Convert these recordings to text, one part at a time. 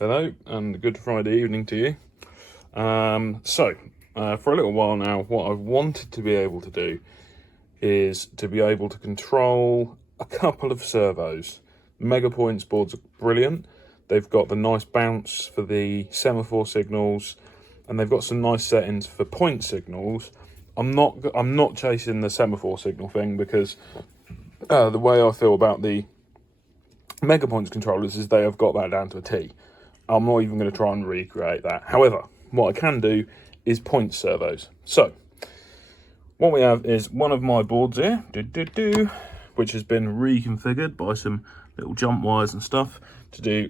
Hello and good Friday evening to you. For a little while now, what I've wanted to be able to do is to be able to control a couple of servos. Megapoints boards are brilliant. They've got the nice bounce for the semaphore signals, and they've got some nice settings for point signals. I'm not chasing the semaphore signal thing because the way I feel about the Megapoints controllers is they have got that down to a T. I'm not even going to try and recreate that. However, what I can do is point servos. So, what we have is one of my boards here, which has been reconfigured by some little jump wires and stuff to do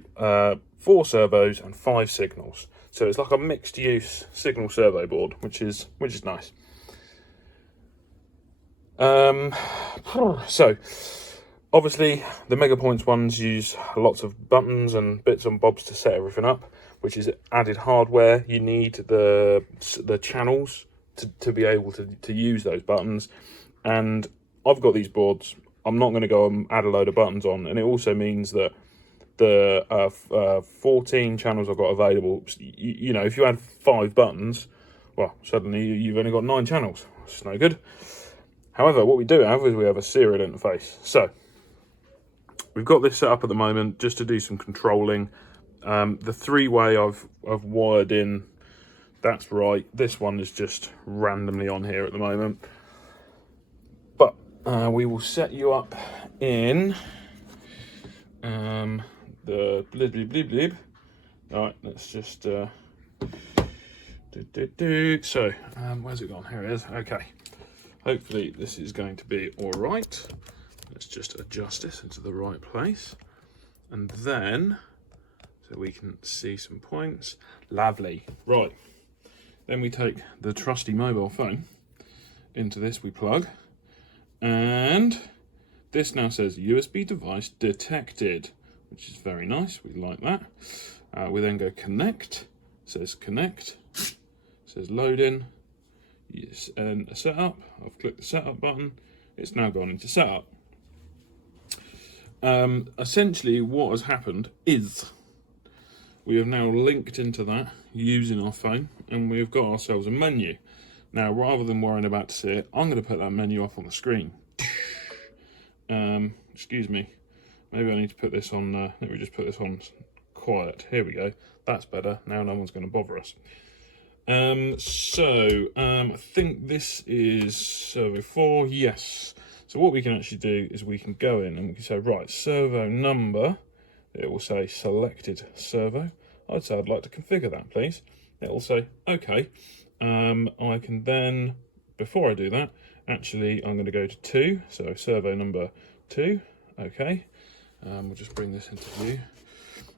4 servos and 5 signals. So it's like a mixed-use signal servo board, which is nice. So, obviously, the Megapoints ones use lots of buttons and bits and bobs to set everything up, which is added hardware. You need the channels to be able to use those buttons. And I've got these boards. I'm not going to go and add a load of buttons on. And it also means that the 14 channels I've got available, you know, if you add 5 buttons, well, suddenly you've only got 9 channels. It's no good. However, what we do have is we have a serial interface. So, we've got this set up at the moment just to do some controlling. The 3-way I've wired in, that's right. This one is just randomly on here at the moment. But we will set you up in the blib blib blib blib. All right, let's just So, where's it gone? Here it is. Okay. Hopefully this is going to be all right. Let's just adjust this into the right place. And then, so we can see some points. Lovely. Right. Then we take the trusty mobile phone. Into this we plug. And this now says USB device detected, which is very nice. We like that. We then go connect. It says connect. It says load in. Yes, and a setup. I've clicked the setup button. It's now gone into setup. Essentially, what has happened is we have now linked into that using our phone, and we've got ourselves a menu. Now, rather than worrying about to see it, I'm going to put that menu up on the screen. Excuse me. Maybe I need to put this on. Let me just put this on quiet. Here we go. That's better. Now no one's going to bother us. I think this is servo 4, yes. So what we can actually do is we can go in and we can say, right, servo number, it will say selected servo. I'd say I'd like to configure that, please. It will say, okay. I can then, before I do that, actually I'm going to go to 2, so servo number 2, okay. We'll just bring this into view.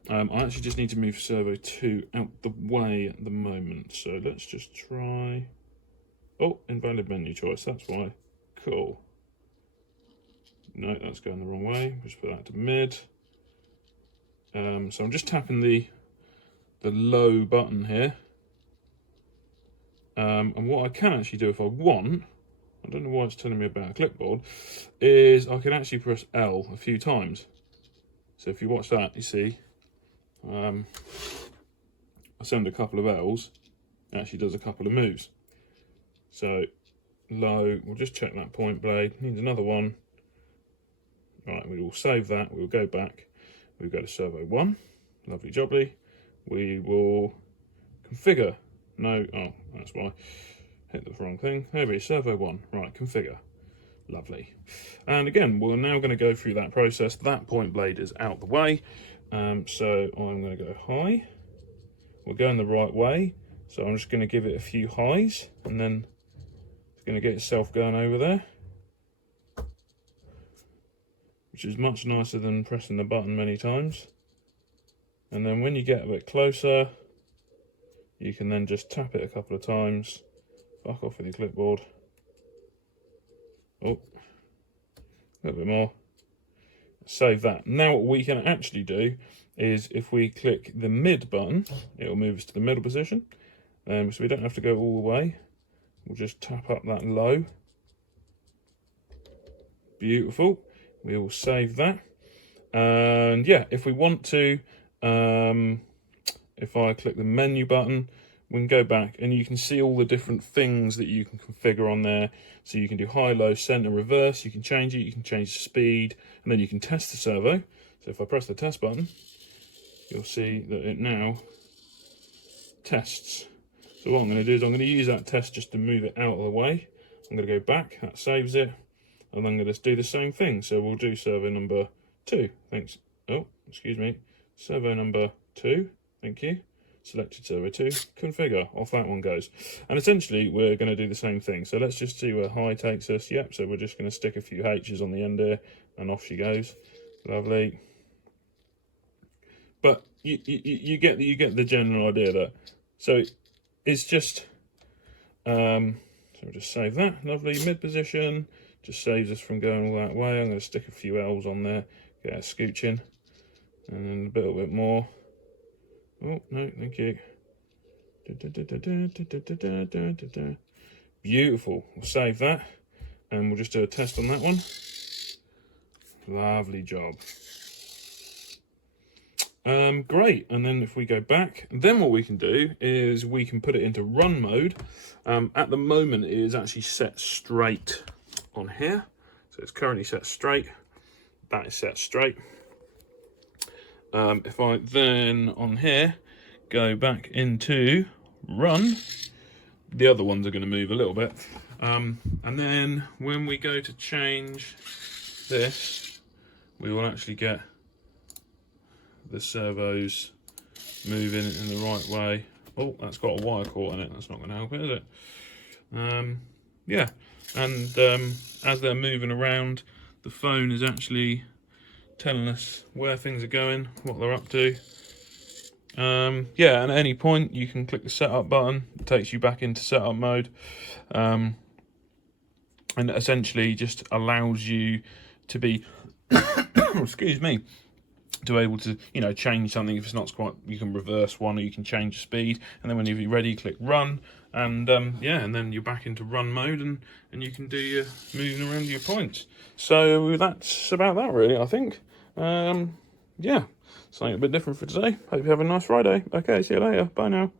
I actually just need to move servo 2 out the way at the moment. So let's just try. Oh, invalid menu choice. That's why. Cool. No, that's going the wrong way. Just put that to mid. So I'm just tapping the low button here. And what I can actually do if I want, I don't know why it's telling me about a clipboard, is I can actually press L a few times. So if you watch that, you see, I send a couple of L's, it actually does a couple of moves. So low, we'll just check that point blade, needs another one. Right, we will save that, we'll go back, we'll go to servo 1, lovely jubbly. We will configure, no, oh, that's why, hit the wrong thing. There we go, servo 1, right, configure. Lovely. And again, we're now going to go through that process. That point blade is out the way. So I'm going to go high. We're going the right way. So I'm just going to give it a few highs and then it's going to get itself going over there, which is much nicer than pressing the button many times. And then when you get a bit closer, you can then just tap it a couple of times. Fuck off with your clipboard. Oh, a little bit more. Save that. Now what we can actually do is if we click the mid button, it will move us to the middle position. So we don't have to go all the way. We'll just tap up that low. Beautiful. We will save that. And yeah, if we want to if I click the menu button, we can go back and you can see all the different things that you can configure on there. So you can do high, low, center, reverse, you can change it, you can change the speed, and then you can test the servo. So if I press the test button, you'll see that it now tests. So what I'm going to do is I'm going to use that test just to move it out of the way. I'm going to go back, that saves it, and I'm going to do the same thing. So we'll do servo number 2. Thanks. Oh, excuse me. Servo number 2. Thank you. Selected servo 2. Configure. Off that one goes. And essentially, we're going to do the same thing. So let's just see where high takes us. Yep. So we're just going to stick a few H's on the end here, and off she goes. Lovely. But you get the general idea that. So it's just. So we'll just save that. Lovely. Mid position. Just saves us from going all that way. I'm going to stick a few L's on there. Get a scooching. And then a little bit more. Oh, no, thank you. Beautiful. We'll save that. And we'll just do a test on that one. Lovely job. Great. And then if we go back, then what we can do is we can put it into run mode. At the moment, it is actually set straight on here. So it's currently set straight. That is set straight. If I then on here go back into run, the other ones are going to move a little bit. And then when we go to change this, we will actually get the servos moving in the right way. Oh, that's got a wire caught in it. That's not going to help it, is it? Yeah, and as they're moving around, the phone is actually telling us where things are going, what they're up to. Yeah, and at any point you can click the setup button. It takes you back into setup mode, and essentially just allows you to be excuse me, to be able to, you know, change something. If it's not quite, you can reverse one, or you can change the speed, and then when you're ready, click run, and yeah, and then you're back into run mode, and you can do your moving around your points. So that's about that, really, I think. Yeah, something a bit different for today. Hope you have a nice Friday. Okay, see you later. Bye now.